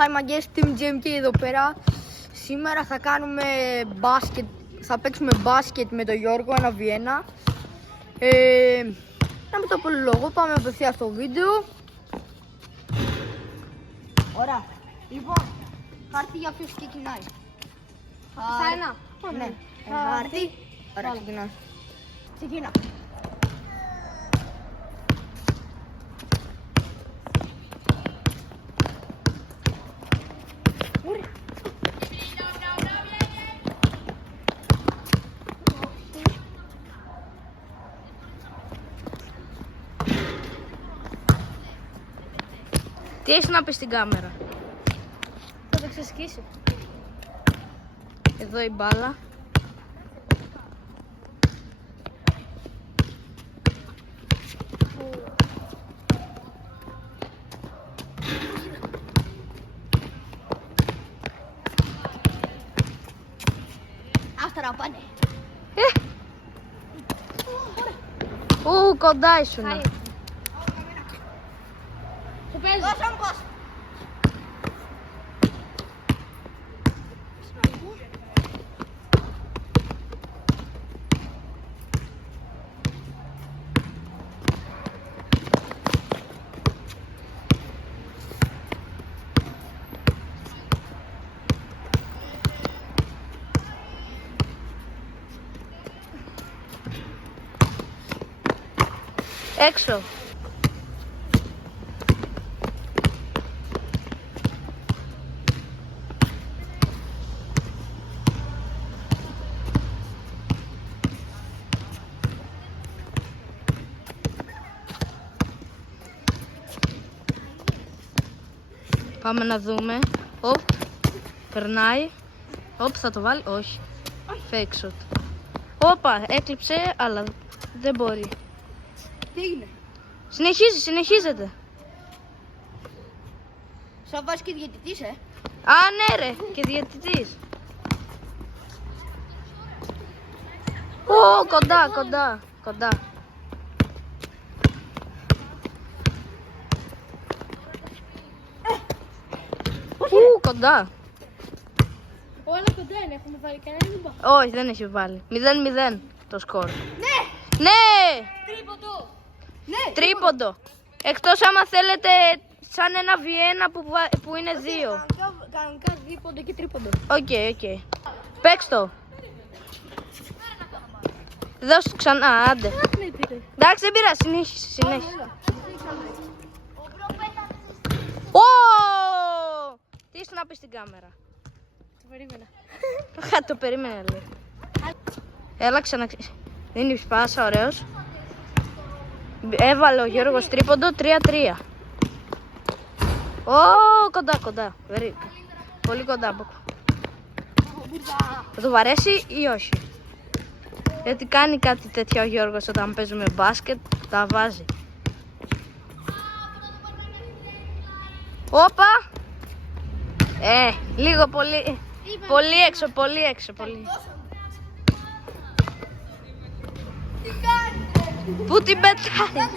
Hi μαγκές, Team GMK εδώ πέρα. Σήμερα θα κάνουμε μπάσκετ, θα παίξουμε μπάσκετ με τον Γιώργο 1v1. Να μην το πολύ λόγο, πάμε απευθείας στο βίντεο. Ωραία. Λοιπόν, χάρτη για ποιος ξεκινάει. Σένα. Ναι, χάρτη. Ωραία, ξεκινάς. Ξεκινά. Τι έχεις να πεις στην κάμερα? Θα το ξεσκίσω. Εδώ η μπάλα. Άστερα πάνε. Κοντά ήσουν. Το παίζω. Δώσε μου πώς. Έξω. Πάμε να δούμε. Οπ, περνάει. Οπ, θα το βάλει. Όχι. Fake shot. Όπα, έκλειψε, αλλά δεν μπορεί. Τι έγινε. Συνεχίζεται. Σαν βάζει και διαιτητής, Α, ναι ρε, και διαιτητής. Κοντά. Κοντά. Όλα κοντά είναι, έχουμε βάλει κανένα μπα. Όχι, δεν έχει βάλει. 0-0 το σκορ. Ναι! Τρίποντο. Ναι. Τρίποντο. Εκτός άμα θέλετε σαν ένα V1 που είναι 2. Κανονικά δίποντο και τρίποντο. Οκ. Παίξ' το. Δώσ' του ξανά, άντε. Εντάξει, δεν πειράζει, συνέχισε. Τι είσαι να πεις στην κάμερα? Το περίμενα. Το περίμενα, λέει. Έλα, δίνει σπάσα, ωραίος. Έβαλε ο Γιώργος τρίποντο, 3-3. Κοντά. Πολύ κοντά. Θα το βαρέσει ή όχι? Γιατί κάνει κάτι τέτοιο ο Γιώργος όταν παίζουμε μπάσκετ, τα βάζει. Όπα! Λίγο πολύ. Πολύ έξω. Πού την πετάει?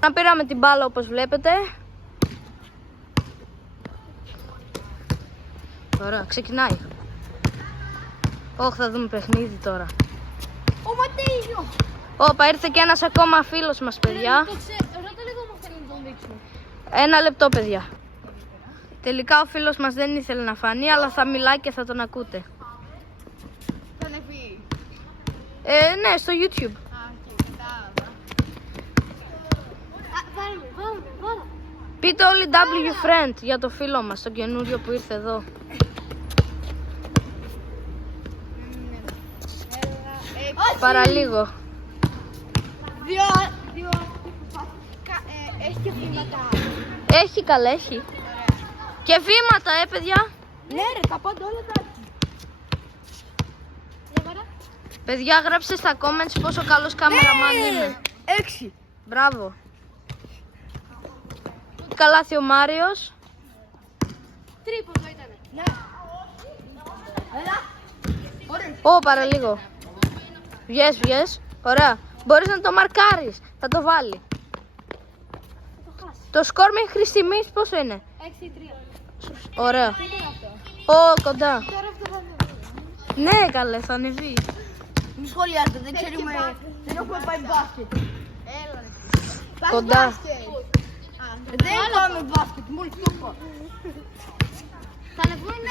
Να πήραμε την μπάλα όπως βλέπετε. Ωραία, ξεκινάει. Θα δούμε παιχνίδι τώρα. Ο Ματέιο. Όπα, ήρθε και ένας ακόμα φίλος μας, παιδιά. Ρώτα λίγο μου θέλει να τον δείξουμε. Ένα λεπτό, παιδιά. Τελικά ο φίλος μας δεν ήθελε να φανεί, αλλά θα μιλάει και θα τον ακούτε. Θα ανεβεί. Ναι, στο YouTube. Βάλε. Πείτε όλοι W friend για το φίλο μας, τον καινούριο που ήρθε εδώ. Παραλίγο. Δύο. Έχει και βήματα. Έχει, καλά, έχει. Και βήματα, παιδιά. Ναι ρε, τα πάντα όλα τα έχει. Παιδιά, γράψτε στα comments πόσο καλός κάμεραμαν είναι. 6. Μπράβο. Καλάθι ο Μάριος. Τρίποντο ήτανε. Ναι. Έλα. Παραλίγο. Βγες. Ωραία. Μπορείς να το μαρκάρεις. Θα το βάλει. Το σκορ μέχρι στιγμής πόσο είναι? 6-3. Φέξος. Ωραία. Ω, κοντά. Ναι, καλέ, θα ανεβεί. Μην σχολιάζετε, δεν ξέρουμε. Δεν έχουμε πάει μπάσκετ. Κοντά. Δεν πάμε μπάσκετ, μόλις το είπα. Θα ανεβούν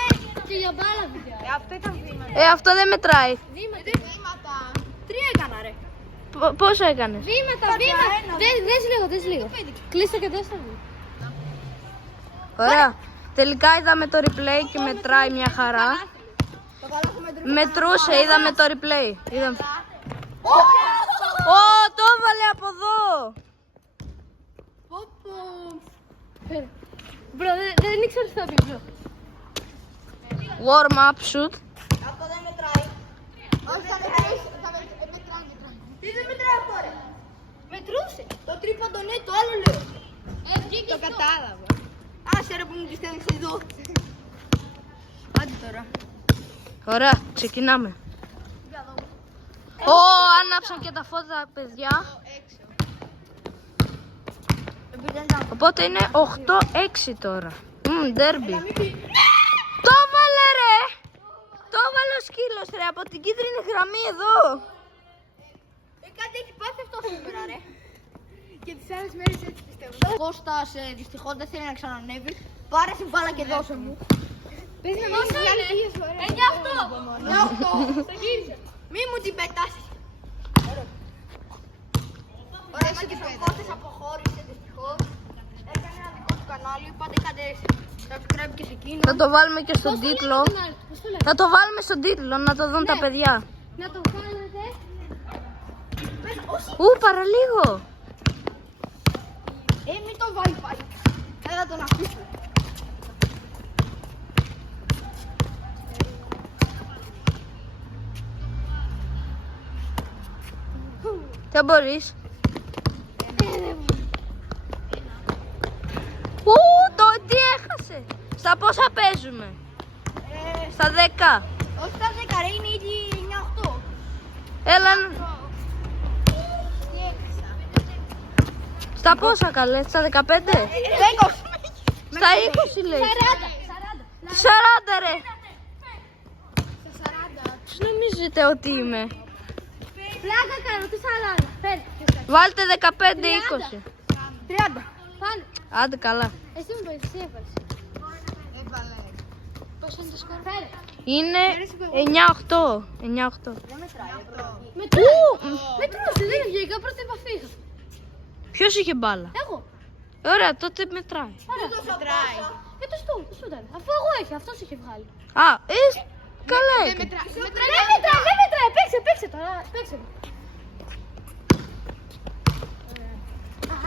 και για μπάλα βίντεο. Αυτό ήταν βήμα. Αυτό δεν μετράει. Βήματα. 3 έκανα ρε. Πόσο έκανες? Βήματα. ένα. Δες λίγο. Κλείστε και δες το. Ωραία. Τελικά είδαμε το replay και μετράει μια χαρά. Το καλά έχουμε τρει. Μετρούσε, είδαμε το replay. Είδαμε. Ω, το έβαλε από εδώ. Μπρο, δεν ήξερες τι θα πει, μπρο. Warm up shoot. Αυτό δεν μετράει. Όχι, θα μετράει. Τι δεν μετράει αυτό ρε. Μετρούσε. Το τρίποντο ναι, το άλλο λέω. Το κατάλαβα. Άσε ρε που μου τη στέλνεις εδώ. Άντε τώρα. Ωραία, ξεκινάμε. Ω, άναψαν και τα φώτα, παιδιά. Οπότε είναι 8-6 τώρα. Ντέρμπι. Το έβαλε ρε! Το έβαλε ο σκύλος ρε, από την κίτρινη γραμμή εδώ. Κάτι έχει πάθει αυτό σήμερα ρε. Και τις άλλες μέρες έτσι πιστεύω. Ο Κώστας δυστυχώς δεν θέλει να ξανανεύει. Πάρε την μπάλα και δώσε μου. Πες να μην βγάλει 2 φορές. Για αυτό. Για αυτό. Μη μου την πετάσεις. Ωραία, μα και ο Κώστας αποχώρησε δυστυχώς. Έκανε ένα δικό του κανάλι. Πάντα είχατε subscribe και σε εκείνο. Θα το βάλουμε και στον τίτλο. Θα το βάλουμε στον τίτλο, να το δουν τα παιδιά. Να το κάνετε. Ου, παραλίγο. Μην το βάλει πάλι. Δεν θα τον αφήσω. Δεν μπορείς. Ου, τι έχασε. Στα πόσα παίζουμε? Στα 10. Όχι στα 10 ρε, είναι ήδη 9-8. Έλα. Τι έκασα. Στα πόσα καλέ, στα 15. 20. Στα 20 λέει. 40. 40 ρε. Στα 40. Ποιος νομίζετε ότι είμαι? Πλάκα κάνω, τι 40. Φέρε. Βάλτε 15-20. 30. Πάνε. Άντε καλά. Εσύ μου πες, εσύ έβαλες. Έβαλε. Πόσο είναι το σκορ. Φέρε. Είναι 9-8. 9-8. Δεν μετράει. Μετρούσε, δεν βγήκα, πρώτη επαφή είχα. Ποιος είχε μπάλα? Εγώ. Ωραία, τότε μετράει. Ωραία. Μετράει. Το στου ήταν. Αφού εγώ είχα, αυτός είχε βγάλει. Α, καλά έκανε. Δεν μετράει, παίξε τώρα, παίξε.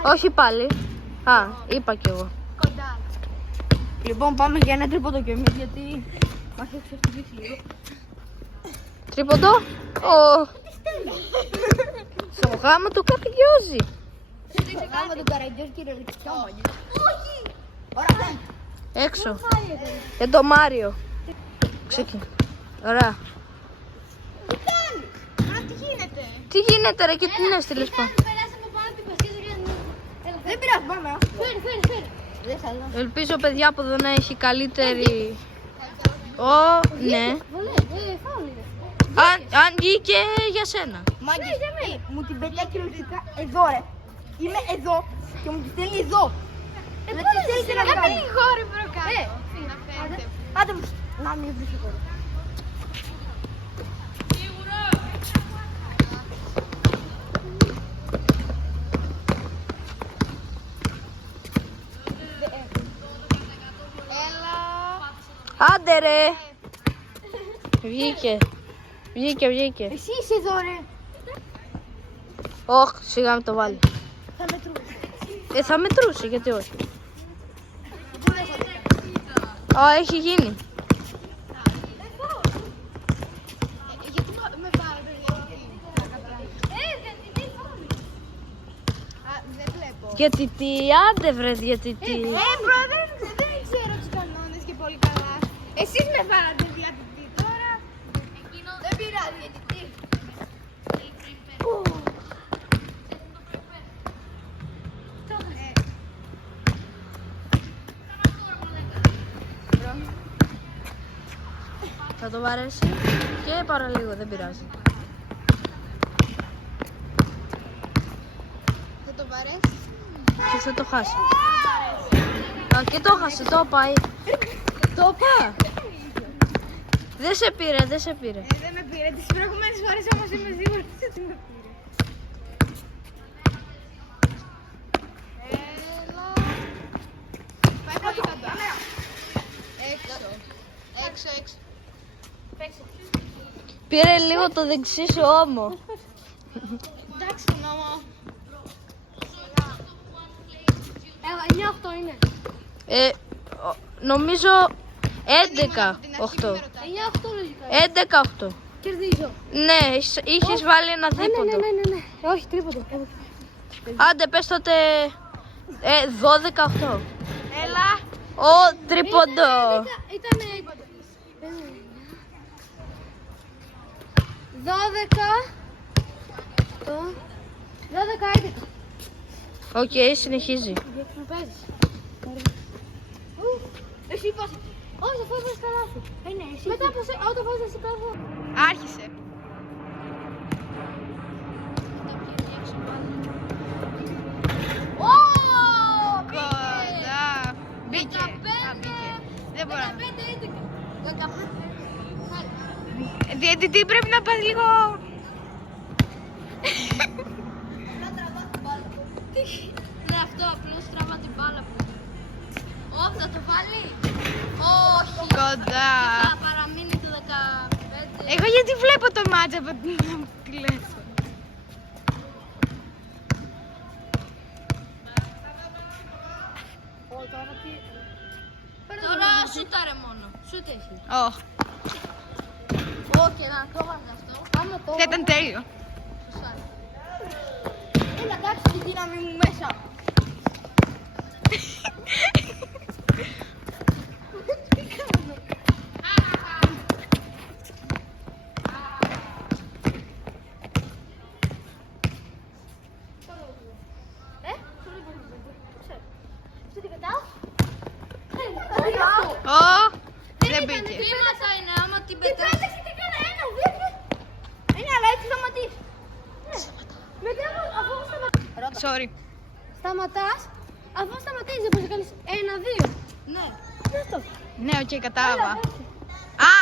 Όχι πάλι. Α, είπα κι εγώ. Κοντά. Λοιπόν, πάμε για ένα τρίποντο και εμείς γιατί μας έχει ξεφτυλίσει λίγο. Τρίποντο. Στο γάμο του καρδιόζει. Άμα τον καραϊντιός κυριολεκτικά μαγιά. Όχι! Ωραία, Έξω. Για το Μάριο. Ξεκινά. Ωραία. τι κάνει! Α, τι γίνεται! Τι γίνεται ρε και την έστειλες πάνω? Περάσαμε πάνω την πασχέδια. Δεν πειράζει, πάμε. Φέρε. Δεν θα δω. Ελπίζω παιδιά που δεν έχει καλύτερη... Ναι. Βολέ, φάουλ είναι. Αν βγήκε για σένα. Μάγκες, μου την πετάει κυριολεκτικά εδώ ρε. Είμαι εδώ και μου τη στέλνει εδώ. Δεν τη θέλετε να κάνει. Λίγο ρε προκάτω. Άντε μου, να μην βρεις εγώ. Άντε ρε. Βγήκε. Εσύ είσαι εδώ ρε. Όχ, σιγά μην το βάλει. Θα μετρούσε. Θα μετρούσε, γιατί όχι. Α, έχει γίνει. Γιατί με πάρε. Δεν βλέπω. Γιατί τι, άντε βρε διαιτητή. Μπρο, δεν ξέρω τους κανόνες και πολύ καλά. Εσείς με βάλατε διατητή τώρα. Δεν πειράζει γιατί τι. Θα το βαρέσει και παραλίγο, δεν πειράζει. Θα το βαρέσει. Και θα το χάσει. Α, και το χάσε, το πάει. Το πά. Δεν σε πήρε, δεν σε πήρε. Δεν με πήρε. Τις προηγούμενες φορές όμως είμαι σίγουρη ότι με πήρε. Έλα. Πάει πολύ κοντά. Έξω. Έξω, έξω. Παίξε. Πήρε λίγο το δεξί σου ώμο. Εντάξει, νόμο. Έλα, 9-8 είναι. Νομίζω 11-8. 9-8 λογικά. 11-8. Κερδίζω. Ναι, είχες βάλει ένα δίποντο. Ναι. Όχι, τρίποντο. Άντε, πες τότε 12-8. Έλα. Ω, τρίποντο. Ήταν 12-11. Οκ, συνεχίζει. Μου παίζεις. Εσύ πας. Όχι, αφού έβαλες καλά σου. Ναι, εσύ. Μετά από όταν βάζεις εσύ καλά. Άρχισε. Κοντά. Μπήκε. Δεν μπορώ. 15-11. Διαιτητή, πρέπει να πας λίγο. Ναι, αυτό απλώς τραβά την μπάλα που. Θα το βάλει. Όχι. Κοντά. Θα παραμείνει το 15. Εγώ γιατί βλέπω το μάτς από την τηλέφωνο. Τώρα σούταρε μόνο. Σούτ έχει. Όχι. Όχι, να το βάζει αυτό. Θα ήταν τέλειο. Έλα, εντάξει τη δύναμη μου μέσα. Δεν μπήκε. Βήματα είναι, άμα την πετάς. Είναι, αλλά έτσι σταματείς. Μετά αφού σταματάς. Sorry. Σταματάς, αφού σταματήσεις δεν μπορείς να κάνεις 1-2. Ναι. Ναι, οκ, κατάλαβα. Α,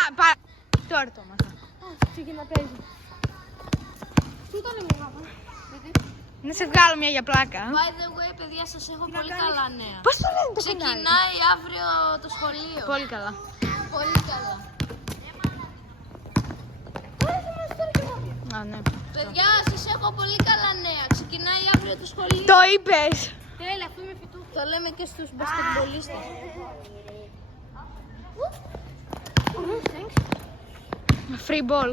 τώρα το έμαθα. Ξεκινά να παίζει. Τι το λέμε, πάπα. Να σε βγάλω μια για πλάκα. By the way, παιδιά, σας έχω πολύ καλά νέα. Πώς το λένε το κανάλι? Ξεκινάει αύριο το σχολείο. Πολύ καλά. Πολύ καλά. Α, ναι. Παιδιά, σας έχω πολύ καλά νέα. Ξεκινάει αύριο το σχολείο. Το είπες. Τέλεια, αφού είμαι φυτού. Το λέμε και στους μπασκετμπολίστες. Free ball.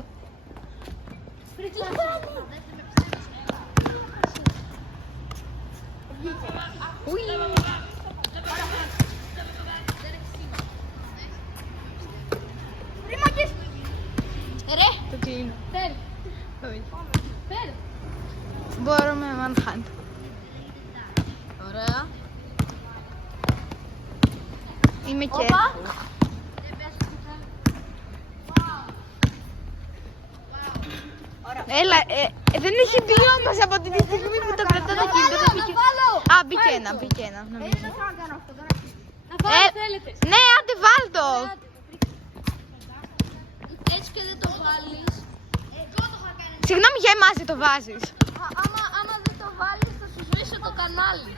Ρε, Το κλείνω. Φέρ, Όχι. φέρ. Μπορώ με one hand. ωραία. Είμαι και. Έλα, δεν έχει μπει όμως από τη στιγμή που το κρατώ το κινητό. δεν μπήκε. Α, μπήκε ένα, μπήκε ένα. νομίζω. Να φάω, θέλετε. Ναι, άντε βάλ το. Έτσι και δεν το βάλεις. Συγγνώμη, για εμάς δεν το βάζεις. Άμα δεν το βάλεις θα σου σβήσω το κανάλι.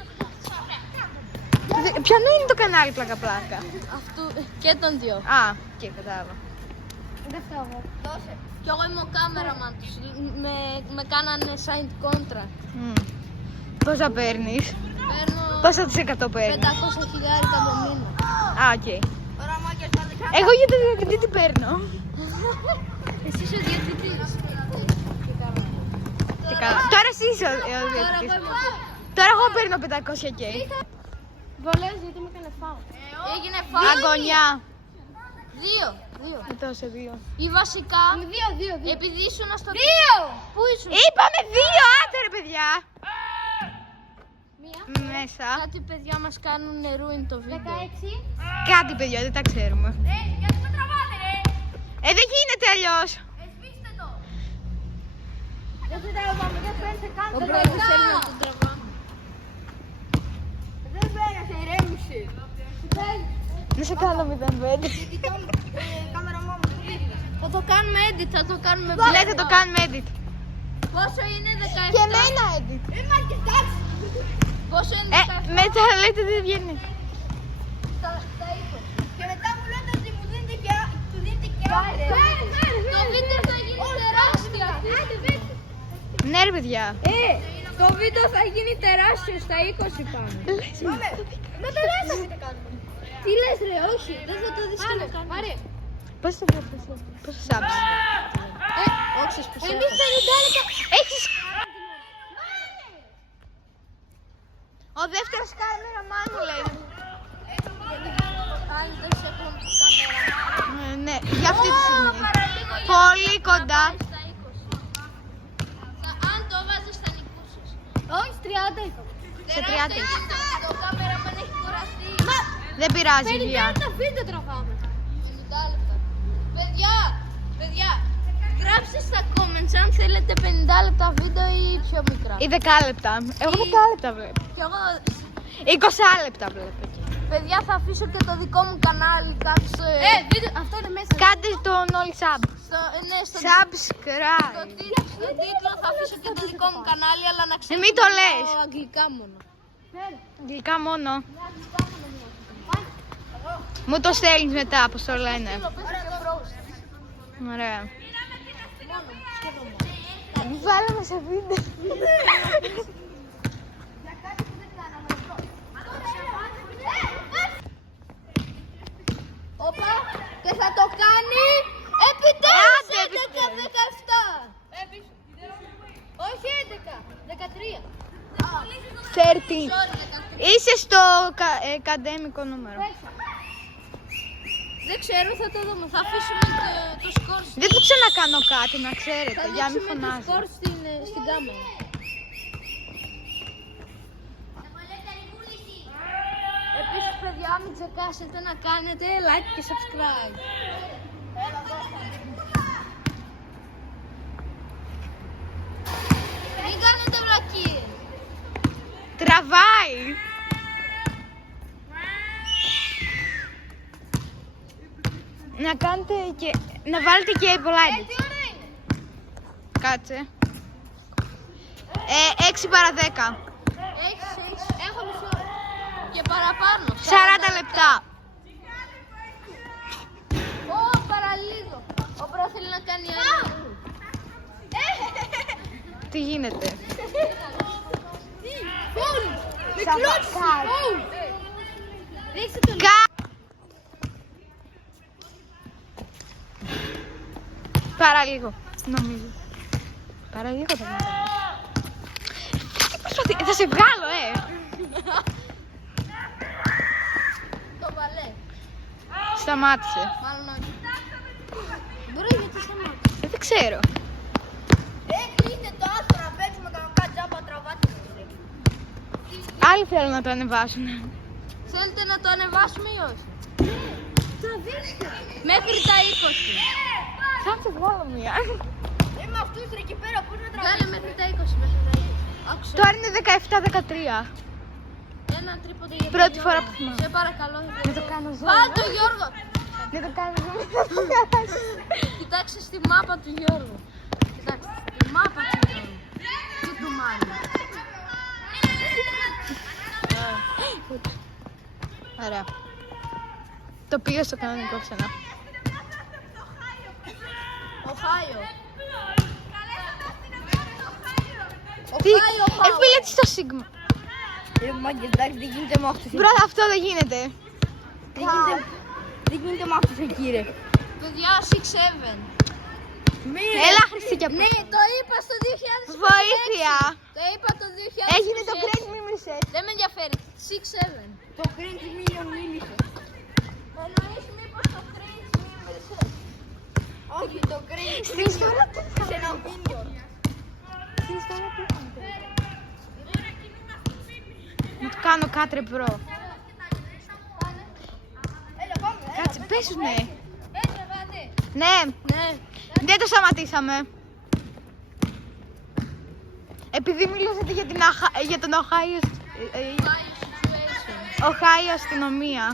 Ποιανού είναι το κανάλι πλάκα-πλάκα? Αυτού και των δυο. Α, και κατάλαβα. Δεν φτάω εγώ. Κι εγώ είμαι ο κάμεραμαν τους. Με κάνανε signed contract. Πόσα παίρνεις? Παίρνω Πόσα τις 100 παίρνεις? 500.000 το μήνα. Α, οκ. Εγώ για το διαιτητή τι παίρνω? Εσύ είσαι ο διαιτητής. Τι καλά. Τώρα εσύ είσαι ο διαιτητής. Τώρα εγώ παίρνω 500k. Βολές γιατί με έκανε φάω. Έγινε φάουλ. Αγωνιά. Δύο. Τόσο δύο. Ή βασικά, Με 2-2. επειδή ήσουν στο... Δύο! Πού ήσουν? Είπαμε δύο, άντε ρε παιδιά. Μία. Μέσα. Κάτι παιδιά μας κάνουν νερού είναι το βίντεο. 16. Κάτι παιδιά, δεν τα ξέρουμε. Γιατί με τραβάτε, ρε! Δεν γίνεται αλλιώς. Σβήστε το. Δεν τραβάμε, δεν πέρασε καν Ο το πρώτος λεπτά. θέλει να τον τραβάμε. Δεν πέρασε, ηρέμησε. Να σε κάνω 0-5. Κάμεραμά μου. Θα το κάνουμε edit, θα το κάνουμε Ναι, θα το κάνουμε edit. Πόσο είναι 17? Και εμένα edit. Είμαστε εντάξει. Πόσο είναι 17? Μετά λέτε δεν βγαίνει. Και μετά μου λέτε ότι μου δίνετε και άκρη. Το βίντεο θα γίνει τεράστιο. Ναι ρε παιδιά. Το βίντεο θα γίνει τεράστιο, στα 20 πάμε. Πάμε. Με περάσαμε τι κάνουμε. Τι λες ρε, όχι, δεν θα το δεις κανένα. Πάρε. Πόσο subs. Όχι, που σε Εμείς 50 λεπτά. Έχεις... Ο δεύτερος κάμεραμάν μου λέει. Αν δεν σε έχουν κάμερα. Ναι, για αυτή τη στιγμή. Πολύ κοντά. Αν το βάζεις θα νικούσες. Όχι, 30. Σε 30. Το κάμεραμαν έχει κουραστεί. Δεν πειράζει, Γεια. Τα βίντεο τραβάμε. 50 λεπτά. Παιδιά, γράψτε στα comments αν θέλετε 50 λεπτά βίντεο ή πιο μικρά. Ή 10 λεπτά. Εγώ 10 λεπτά βλέπω. Και εγώ, 20 λεπτά βλέπω. παιδιά, θα αφήσω και το δικό μου κανάλι κάτω. Βίντεο, αυτό είναι μέσα. Κάντε τον όλοι sub. Ναι, στο Subscribe. στο τίτλο θα αφήσω και το δικό μου κανάλι, αλλά να ξέρετε Μην το λες. αγγλικά μόνο. Αγγλικά μόνο. Μου το στέλνεις μετά, πώς το λένε. Ωραία. Βάλαμε σε βίντεο. Όπα, και θα το κάνει επιτέλους Άντε, 11-17. Όχι 11, 13. 30. Είσαι στο ακαδέμικο νούμερο. Δεν ξέρω, θα το δούμε. Θα αφήσουμε το σκορ. Δεν το ξανακάνω κάτι, να ξέρετε, Θα για να μην δείξουμε το φωνάζει. σκορ στην κάμερα. Επίσης, παιδιά, μην ξεχάσετε να κάνετε like και subscribe. Μην κάνετε βλακίες. Τραβάει. Να κάνετε και... να βάλετε και πολλά edit. Κάτσε. 6 παρά 10. Έχω μισό. Και παραπάνω. 40 λεπτά. Παραλίγο. Ο Μπρο θέλει να κάνει άλλο. Τι γίνεται. Με κλώτσι. Δείξτε τον. Παραλίγο, νομίζω. Παραλίγο θα κάνω. Θα σε βγάλω, Το βαλέ. Σταμάτησε. Μάλλον όχι. Μπορεί γιατί σταμάτησε. Δεν ξέρω. Κλείστε το άστρο να παίξουμε κανονικά τζάμπα τραβάτε. Άλλοι θέλουν να το ανεβάσουν. Θέλετε να το ανεβάσουμε ή όχι. Μέχρι τα 20. Θα σε βγάλω μία. Είμαι αυτούς ρε εκεί πέρα, πώς να τραβάτε. Κάνε μέχρι τα 20. Μέχρι τα 20. Άκουσα. Τώρα είναι 17-13. Ένα τρίποντο για τον Πρώτη Γιώργο. φορά που θυμάμαι. Σε παρακαλώ. Να το κάνω ζώο. Βάλ' το Γιώργο. Να το κάνω ζώο. Κοιτάξτε στη μάπα του Γιώργου. Κοιτάξτε στη μάπα του Γιώργου. Τι του μάλλον. Ωραία. Το πήγα στο κανονικό ξανά. Οχάιο. Τι, φίλε, τι στο Σίγμα. Μάγκες, εντάξει, δεν γίνεται με αυτούς. Μπρο, αυτό δεν γίνεται. Δεν γίνεται με αυτούς εκεί ρε. Παιδιά, 6-7. Έλα, Χριστί και Ναι, το είπα στο 2000. Βοήθεια. Το είπα το 2000. Έγινε το crazy μίμησες. Δεν με ενδιαφέρει. 6-7. Το cringe million μίλησε. Εννοείς μήπως το cringe μίλησε. Όχι, το cringe Στην ιστορία του σε ένα million. Στην ιστορία του να του κάνω κάτρε μπρο. Έλα, πάμε. Κάτσε, πες μου. Έτσι, βάτε. Ναι, Ναι. δεν το σταματήσαμε. Επειδή μιλούσατε για τον Οχάιο, Οχάιο αστυνομία.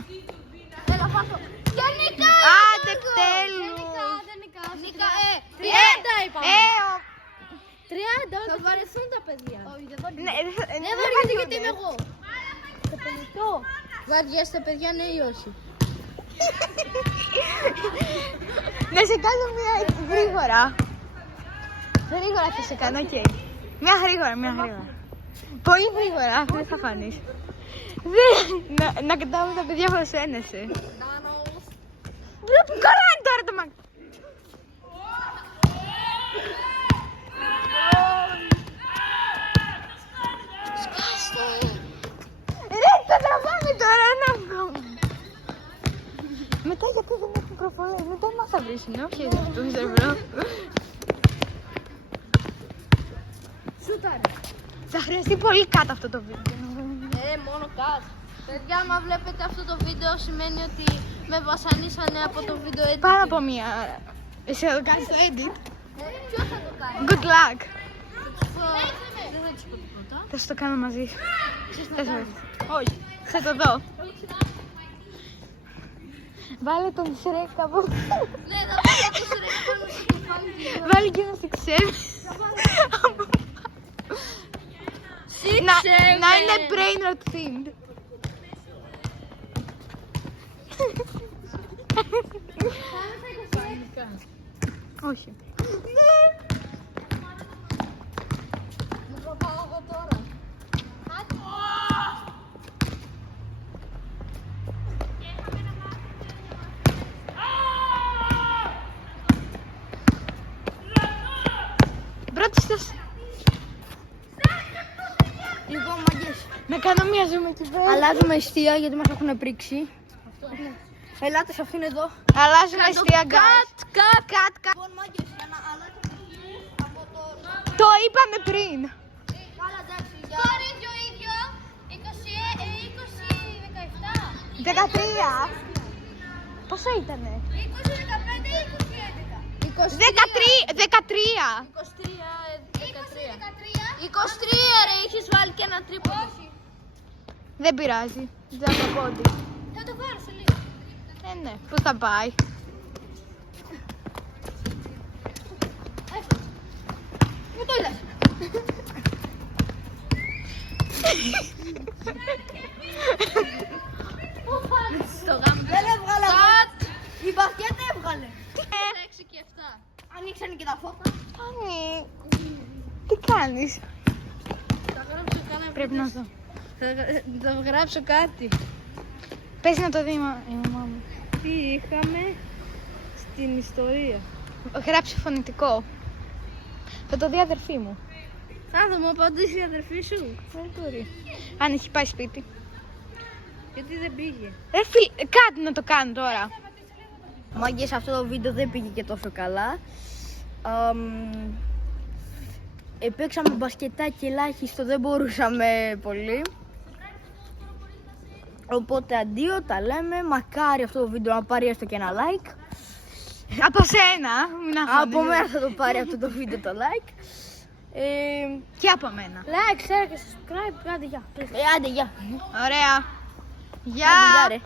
Έλα, πάθω. Και νικά! Άντε τέλους. Νικά, 30 είπαμε. 30, θα θα βαρεθούν τα παιδιά. Όχι, δεν βαριούνται. Ναι, Δεν βαριούνται γιατί είμαι εγώ. Βαριέστε παιδιά, ναι ή όχι? Να σε κάνω μια γρήγορα. Γρήγορα θα σε κάνω, οκ. Μια γρήγορα. Πολύ γρήγορα, δεν θα φανείς. Να κοιτάμε τα παιδιά που σένεσαι. Πού καράνε τώρα το μάτι. Ρε, τα τραβάμε τώρα, να βγούμε. Μετά γιατί δεν έχουν προφολές, μετά μας θα βρίσουν, όχι το ξέρω. Σούταρε. Θα χρειαστεί πολύ κάτω αυτό το βίντεο. Μόνο κάτω. Παιδιά, άμα βλέπετε αυτό το βίντεο σημαίνει ότι με βασανίσανε από το βίντεο editing. Πάνω από μία ώρα. Εσύ θα το κάνεις το edit. Ποιος θα το κάνει? Good luck. Δεν θα της πω τίποτα. Θα σου το κάνω μαζί σου. Όχι. Θα το δω. Βάλε τον Shrek κάπου. Ναι, θα πάω από το Shrek πάνω στο κεφάλι του. Βάλε και ένα Sixer. Να είναι brain rot themed. Όχι. Θα πάω εγώ τώρα. Πρώτη στάση. Λοιπόν, μαγκές. Να κάνω μια zoom εκεί πέρα. Αλλάζουμε εστία γιατί μας έχουν πρίξει. Ελάτε σε αυτήν εδώ. Αλλάζουμε εστία, guys. Cut. Λοιπόν, μάγκες, για να αλλάξουμε από τώρα. Το είπαμε πριν. Καλά, εντάξει, για... Το ίδιο, 20, 13. Πόσο ήτανε? 20, 15 ή 20, 11. 13. 23 ρε, είχες βάλει και ένα τρίποδο. Δεν πειράζει. Δεν θα πω ότι. Θα το πάρω σε λίγο. Ναι. Πού θα πάει? Πού το είδες? Στο γάμο. Δεν έβγαλε. Η μπασκέτα έβγαλε. 6 και 7. Ανοίξανε και τα φώτα. Άννη, τι κάνεις? Θα γράψω κανένα. Πρέπει να δω. Θα γράψω κάτι. Πες να το δει η μαμά μου. Τι είχαμε στην ιστορία. Γράψε φωνητικό. Θα το δει η αδερφή μου. Θα μου απαντήσει η αδερφή σου. Δεν μπορεί. Αν έχει πάει σπίτι. Γιατί δεν πήγε. Κάτι να το κάνω τώρα. Μάγκες, αυτό το βίντεο δεν πήγε και τόσο καλά. Παίξαμε μπασκετάκι ελάχιστο, δεν μπορούσαμε πολύ. Οπότε αντίο, τα λέμε. Μακάρι αυτό το βίντεο να πάρει έστω και ένα like. Από σένα. Μην αγχώνεσαι. Από μένα θα το πάρει αυτό το βίντεο το like. Και από μένα. Like, share και subscribe. Άντε, γεια. Άντε, γεια. Ωραία. Γεια. Άντε, γεια, ρε.